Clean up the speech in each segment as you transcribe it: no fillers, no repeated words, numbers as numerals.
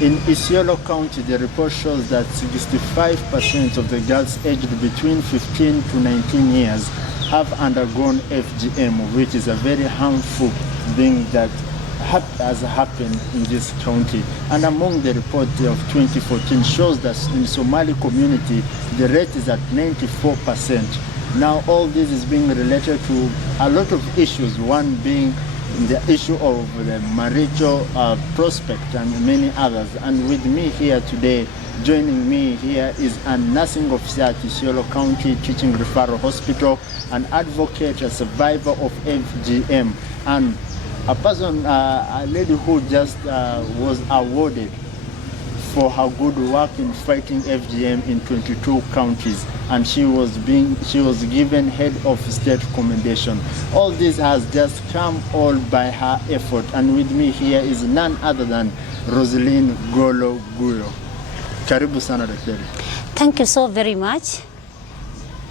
In Isiolo County, the report shows that 65% of the girls aged between 15 to 19 years have undergone FGM, which is a very harmful thing that has happened in this county. And among the report of 2014 shows that in Somali community, the rate is at 94%. Now all this is being related to a lot of issues, one being the issue of the marital prospect and many others. And with me here today, joining me here is a nursing officer at Isiolo County Teaching Referral Hospital, an advocate, a survivor of FGM, and a person, a lady who just was awarded for her good work in fighting FGM in 22 counties, and she was given head of state commendation. All this has just come all by her effort, and with me here is none other than Rosaline Gollo. Karibu sana daktari. Thank you so very much.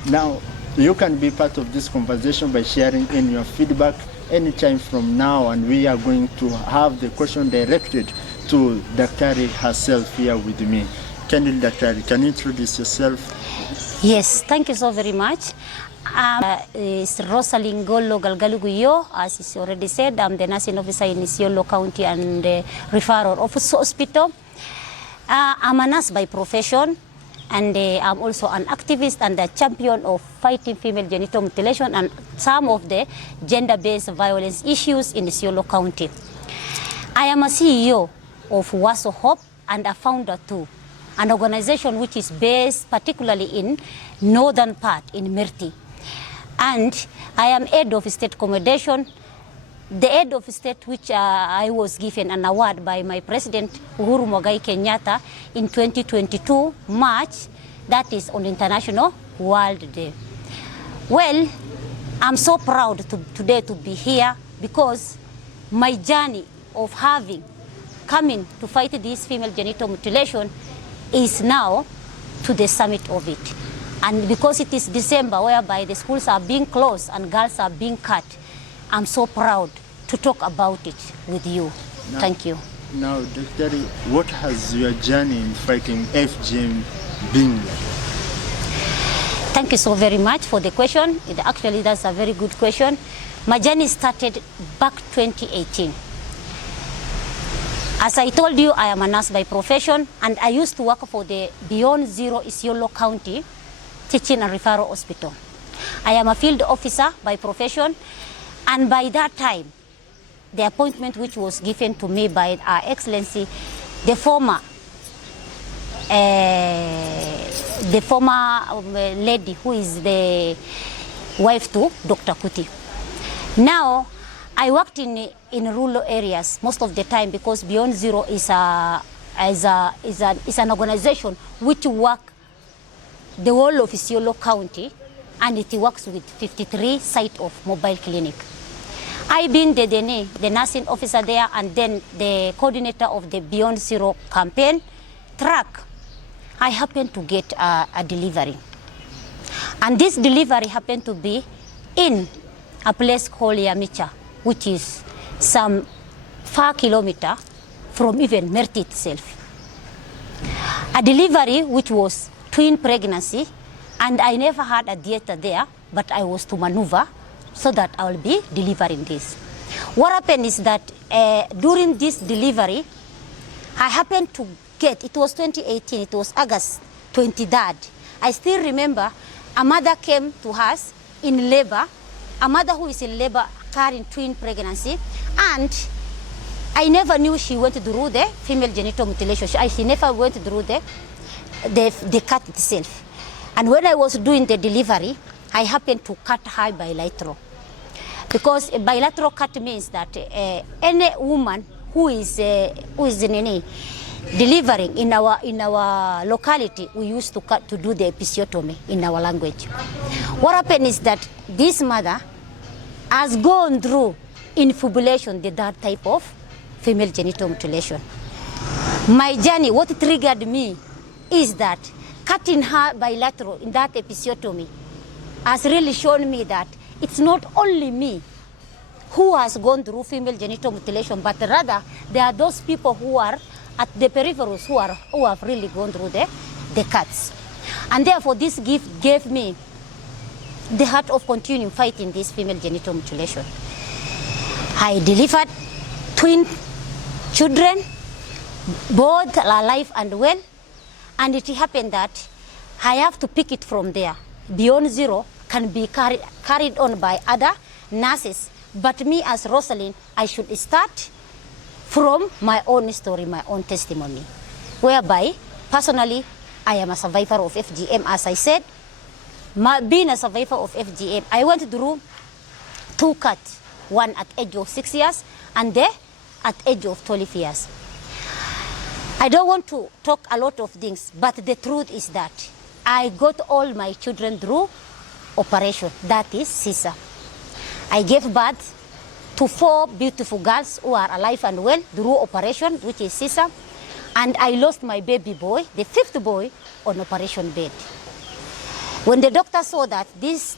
Now, you can be part of this conversation by sharing in your feedback anytime from now, and we are going to have the question directed to Daktari herself here with me. Daktari, can you introduce yourself? Yes, thank you so very much. It's Rosaline Gollo Galgaluguyo, as is already said. I'm the nursing officer in Isiolo County and Referral Office Hospital. I'm a nurse by profession, and I'm also an activist and a champion of fighting female genital mutilation and some of the gender-based violence issues in Isiolo County. I am a CEO of Waso Hope and a founder too, an organization which is based particularly in northern part in Mirti. And I am head of state accommodation, the head of state which I was given an award by my president Uhuru Muigai Kenyatta in 2022 March, that is on International World Day. Well, I'm so proud today to be here because my journey of coming to fight this female genital mutilation is now to the summit of it. And because it is December, whereby the schools are being closed and girls are being cut, I'm so proud to talk about it with you. Now, thank you. Now, Dr. What has your journey in fighting FGM been like? Thank you so very much for the question. Actually, that's a very good question. My journey started back 2018. As I told you, I am a nurse by profession, and I used to work for the Beyond Zero Isiolo County Teaching and Referral Hospital. I am a field officer by profession, and by that time, the appointment which was given to me by Our Excellency, the former lady who is the wife to Dr. Kuti. Now, I worked in rural areas most of the time because Beyond Zero is an organization which works the whole of Isiolo County, and it works with 53 sites of mobile clinic. I've been the nursing officer there, and then the coordinator of the Beyond Zero campaign track. I happened to get a delivery, and this delivery happened to be in a place called Yamicha, which is some 4 kilometers from even Merti itself. A delivery which was twin pregnancy, and I never had a theater there, but I was to maneuver so that I will be delivering this. What happened is that during this delivery, I happened to get, it was 2018, it was August 23rd. I still remember a mother came to us in labor, a mother who is in labor carrying twin pregnancy, and I never knew she went through the female genital mutilation. She never went through the cut itself. And when I was doing the delivery, I happened to cut her bilateral. Because a bilateral cut means that any woman who is delivering in our locality, we used to do the episiotomy in our language. What happened is that this mother has gone through infibulation, that type of female genital mutilation. My journey, what triggered me is that cutting her bilateral in that episiotomy has really shown me that it's not only me who has gone through female genital mutilation, but rather there are those people who are at the peripherals who have really gone through the cuts. And therefore, this gift gave me the heart of continuing fighting this female genital mutilation. I delivered twin children, both alive and well, and it happened that I have to pick it from there. Beyond zero can be carried on by other nurses, but me as Rosaline, I should start from my own story, my own testimony, whereby personally I am a survivor of FGM. As I said, being a survivor of FGM, I went through 2 cuts, one at age of 6 years and the at age of 12 years. I don't want to talk a lot of things, but the truth is that I got all my children through operation, that is Caesar. I gave birth to 4 beautiful girls who are alive and well through operation, which is Caesar, and I lost my baby boy, the 5th boy, on operation bed. When the doctor saw that this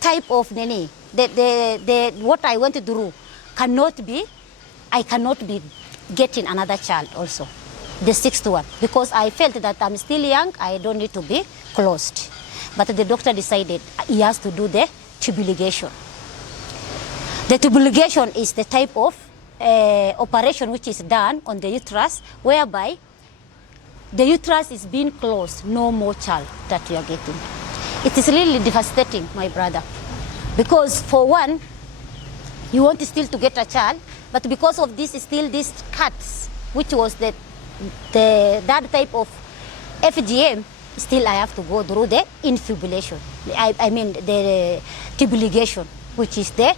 type of nene, what I went through I cannot be getting another child also, the 6th one, because I felt that I'm still young, I don't need to be closed. But the doctor decided he has to do the tube ligation. The tube ligation is the type of operation which is done on the uterus, whereby the uterus is being closed, no more child that you are getting. It is really devastating, my brother, because for one, you want still to get a child, but because of this, still these cuts, which was that type of FGM, still I have to go through the infibulation. I mean the tube ligation, which is the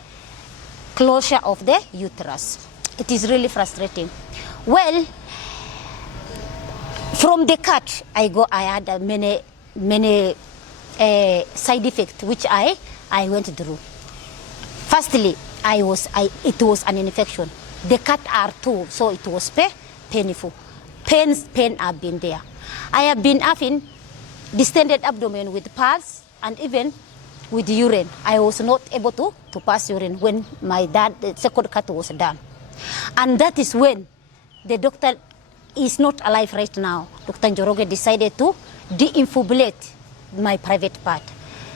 closure of the uterus. It is really frustrating. Well, from the cut, I had many side effects which I went through. Firstly, it was an infection. The cut are too, so it was painful. Pain have been there. I have been having distended abdomen with pus and even with urine. I was not able to pass urine when the second cut was done. And that is when the doctor is not alive right now. Dr. Njoroge decided to de-infibulate my private part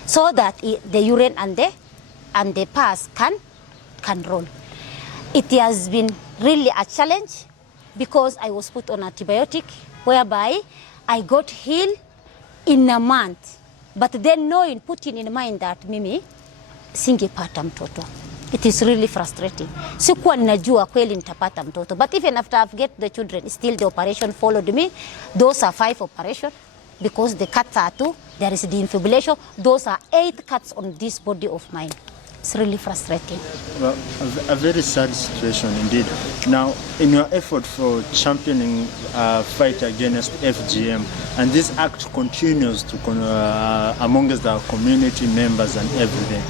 so that the urine and the pus can roll. It has been really a challenge because I was put on antibiotic, whereby I got healed in a month. But then putting in mind that mimi singepata mtoto. It is really frustrating. Sikuwa ninajua kweli nitapata mtoto. But even after I've get the children, still the operation followed me. Those are 5 operations because the cuts are 2. There is the infibulation. Those are 8 cuts on this body of mine. It's really frustrating. Well, a very sad situation indeed. Now, in your effort for championing fight against FGM, and this act continues to amongst our community members and everything,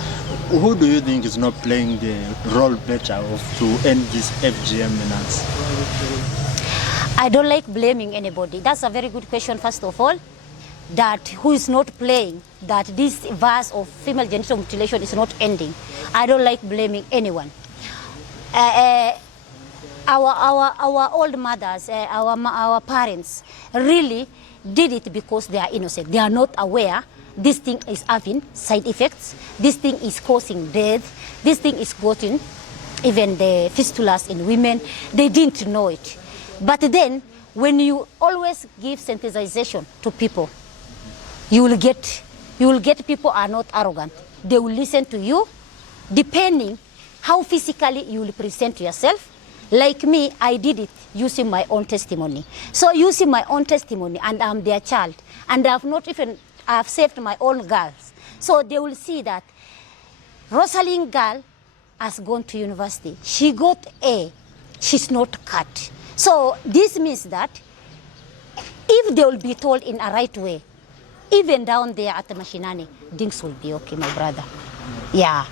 who do you think is not playing the role better to end this FGM menace? I don't like blaming anybody. That's a very good question, first of all. That who is not playing, that this verse of female genital mutilation is not ending. I don't like blaming anyone. Our old mothers, our parents really did it because they are innocent. They are not aware this thing is having side effects. This thing is causing death. This thing is causing even the fistulas in women. They didn't know it. But then, when you always give sensitization to people, you will get people are not arrogant. They will listen to you, depending how physically you will present yourself. Like me, I did it using my own testimony. So using my own testimony, and I'm their child, and I've saved my own girls. So they will see that Rosaline girl has gone to university. She got A. She's not cut. So this means that if they will be told in a right way, even down there at the Mashinani, things will be okay, my brother. Yeah.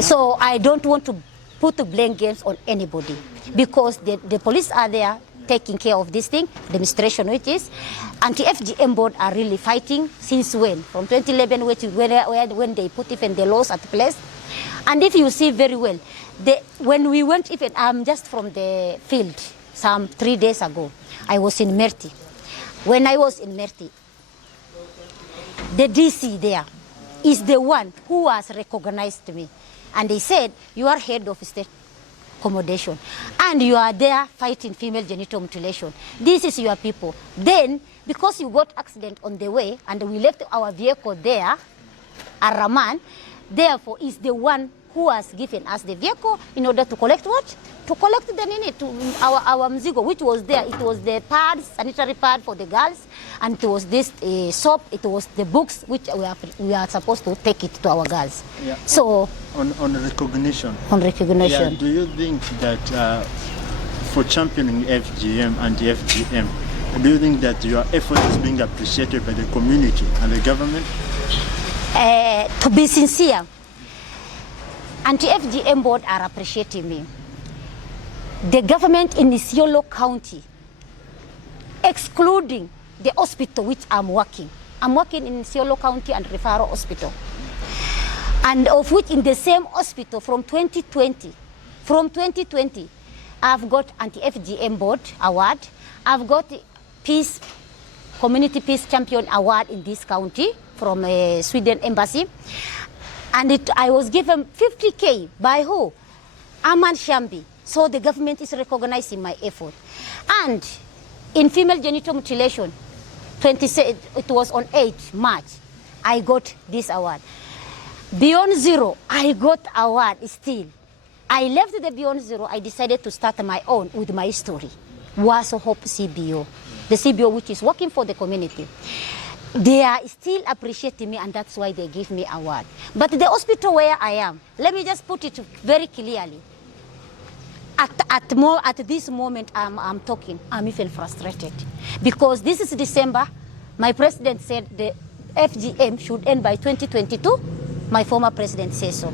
So I don't want to put the blame games on anybody because the police are there taking care of this thing, demonstration which is. Anti-FGM board are really fighting since when? From 2011 when they put even the laws at place. And if you see very well, when we went even, I'm just from the field some 3 days ago. I was in Merti. When I was in Merti, the DC there is the one who has recognized me. And they said, you are head of state accommodation, and you are there fighting female genital mutilation. This is your people. Then, because you got accident on the way, and we left our vehicle there, Araman, therefore is the one who has given us the vehicle in order to collect what? To collect the nini, to our mzigo, which was there. It was the pads, sanitary pad for the girls, and it was this soap, it was the books, which we are supposed to take it to our girls. Yeah. So, on recognition. On recognition. Yeah, do you think that for championing FGM and the FGM, do you think that your effort is being appreciated by the community and the government? To be sincere, anti-FGM board are appreciating me. The government in Isiolo County, excluding the hospital which I'm working in Isiolo County and Referral Hospital, and of which in the same hospital from 2020, I've got anti-FGM board award, I've got peace, community peace champion award in this county from Sweden embassy, and I was given 50K by who? Aman Shambi. So the government is recognizing my effort. And in female genital mutilation, it was on 8 March, I got this award. Beyond Zero, I got award still. I left the Beyond Zero, I decided to start my own with my story. Waso Hope CBO, the CBO which is working for the community. They are still appreciating me, and that's why they give me award. But the hospital where I am, let me just put it very clearly. At this moment I'm talking, I'm even frustrated. Because this is December, my president said the FGM should end by 2022. My former president says so.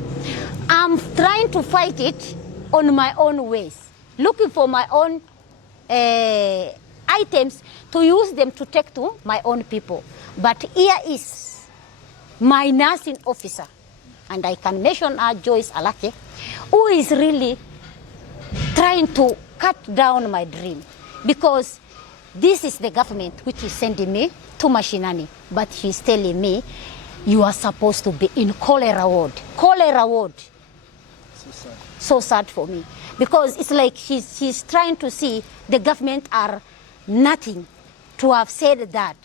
I'm trying to fight it on my own ways, looking for my own items to use them to take to my own people. But here is my nursing officer, and I can mention Joyce Alake, who is really trying to cut down my dream, because this is the government which is sending me to Mashinani, but she's telling me you are supposed to be in cholera ward. Cholera ward. So sad. So sad for me, because it's like she's trying to see the government are nothing to have said that.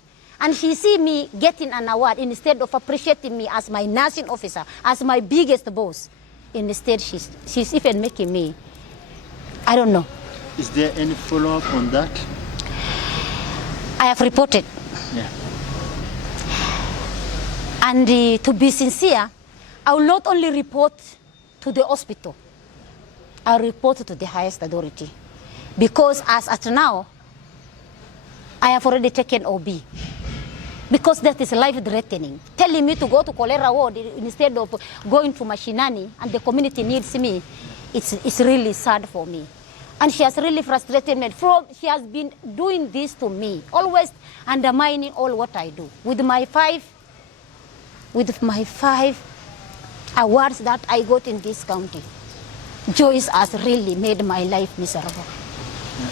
And she see me getting an award instead of appreciating me as my nursing officer, as my biggest boss. Instead, she's even making me, I don't know. Is there any follow-up on that? I have reported. Yeah. And to be sincere, I will not only report to the hospital, I'll report to the highest authority. Because as at now, I have already taken OB. Because that is life-threatening. Telling me to go to cholera ward instead of going to Mashinani, and the community needs me, it's really sad for me. And she has really frustrated me. She has been doing this to me, always undermining all what I do. With my five awards that I got in this county, Joyce has really made my life miserable.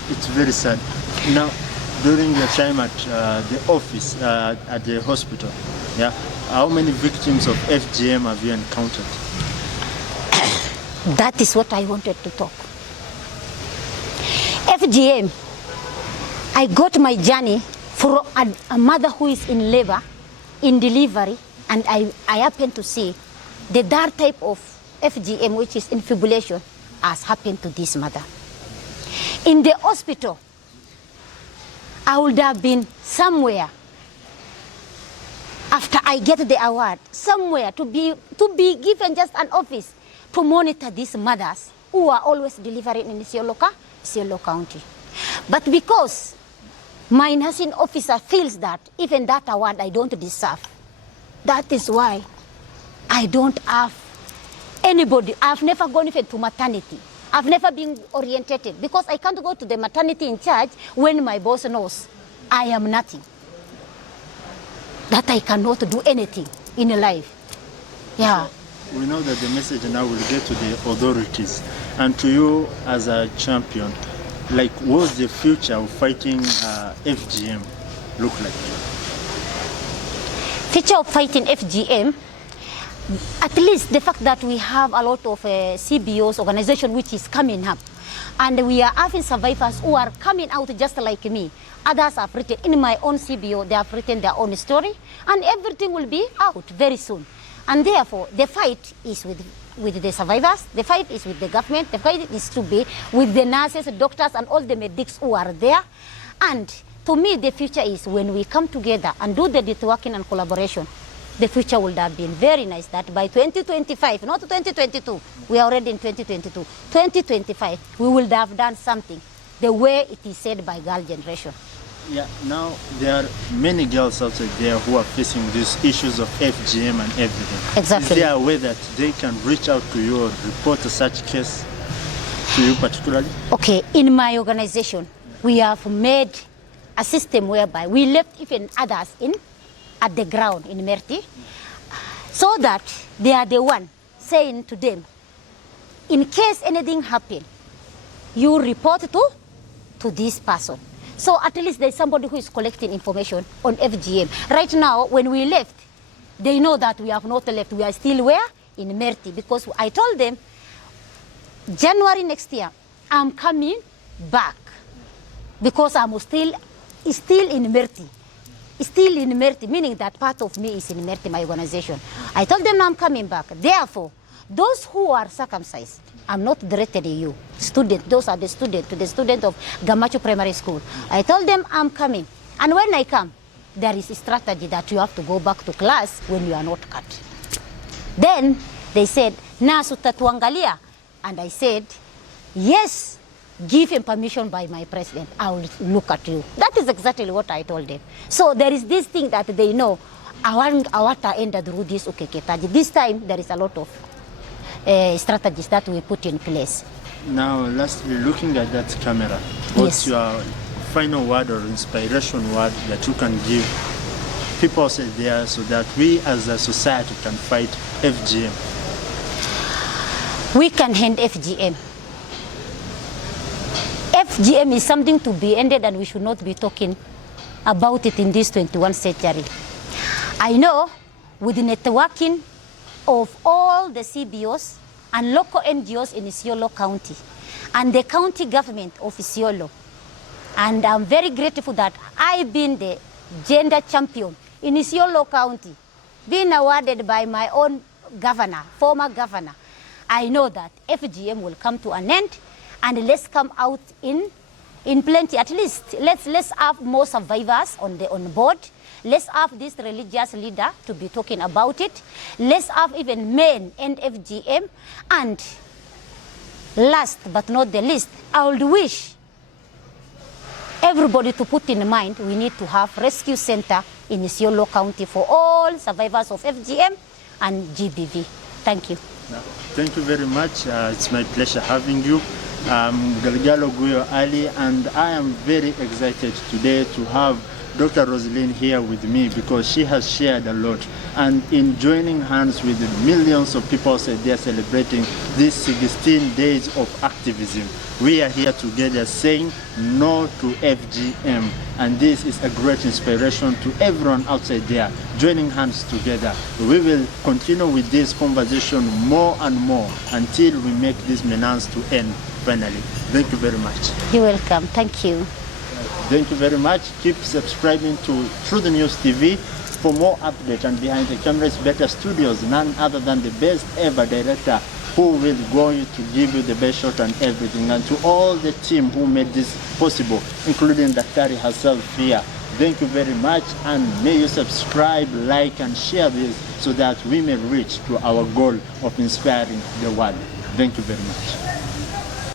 It's very sad. Now, during your time at the office, at the hospital, yeah, how many victims of FGM have you encountered? That is what I wanted to talk. FGM, I got my journey from a mother who is in labor, in delivery, and I happened to see the dark type of FGM, which is infibulation, has happened to this mother. In the hospital, I would have been somewhere after I get the award, somewhere to be given just an office to monitor these mothers who are always delivering in Isiolo County. But because my nursing officer feels that even that award I don't deserve, that is why I don't have anybody. I've never gone even to maternity. I've never been orientated, because I can't go to the maternity in charge when my boss knows I am nothing, that I cannot do anything in life. Yeah. We know that the message now will get to the authorities and to you as a champion. Like, what's the future of fighting FGM look like? Future of fighting FGM, at least the fact that we have a lot of CBOs organization which is coming up, and we are having survivors who are coming out just like me. Others have written, in my own CBO, they have written their own story, and everything will be out very soon. And therefore, the fight is with the survivors, the fight is with the government, the fight is to be with the nurses, doctors, and all the medics who are there. And to me, the future is when we come together and do the networking and collaboration, the future would have been very nice that by 2025, not 2022, we are already in 2022, 2025, we would have done something the way it is said by girl generation. Yeah, now there are many girls outside there who are facing these issues of FGM and everything. Exactly. Is there a way that they can reach out to you or report such case to you particularly? Okay, in my organization, we have made a system whereby we left even others in at the ground in Merti, so that they are the one saying to them, in case anything happen, you report to this person. So at least there's somebody who is collecting information on FGM. Right now, when we left, they know that we have not left. We are still where? In Merti, because I told them, January next year, I'm coming back, because I'm still in Merti. Still in Merti, meaning that part of me is in Merti, my organization. I told them I'm coming back. Therefore, those who are circumcised, I'm not threatening you. Student, those are the student, to the student of Gamacho Primary School. I told them I'm coming. And when I come, there is a strategy that you have to go back to class when you are not cut. Then they said, na sutatuangalia. And I said, yes, give him permission by my president. I will look at you. That is exactly what I told them. So there is this thing that they know. Awata ended through this ukeketaji. This time there is a lot of strategies that we put in place. Now, lastly, looking at that camera, what's your final word or inspiration word that you can give people out there so that we as a society can fight FGM? We can end FGM. FGM is something to be ended, and we should not be talking about it in this 21st century. I know with the networking of all the CBOs and local NGOs in Isiolo County and the county government of Isiolo, and I'm very grateful that I've been the gender champion in Isiolo County, being awarded by my own governor, former governor. I know that FGM will come to an end, and let's come out in plenty. At least let's have more survivors on board. Let's have this religious leader to be talking about it. Let's have even men and FGM. And last but not the least, I would wish everybody to put in mind we need to have rescue center in Isiolo County for all survivors of FGM and GBV. Thank you. Thank you very much. It's my pleasure having you. Galgalo Guyo Ali, and I am very excited today to have Dr. Rosaline here with me because she has shared a lot, and in joining hands with the millions of people they are celebrating these 16 days of activism. We are here together saying no to FGM, and this is a great inspiration to everyone outside there joining hands together. We will continue with this conversation more and more until we make this menace to end finally. Thank you very much. You're welcome. Thank you. Thank you very much. Keep subscribing to Through the News TV for more updates, and behind the camera is Better Studios, none other than the best ever director who will going to give you the best shot and everything. And to all the team who made this possible, including Daktari herself here, thank you very much, and may you subscribe, like and share this so that we may reach to our goal of inspiring the world. Thank you very much.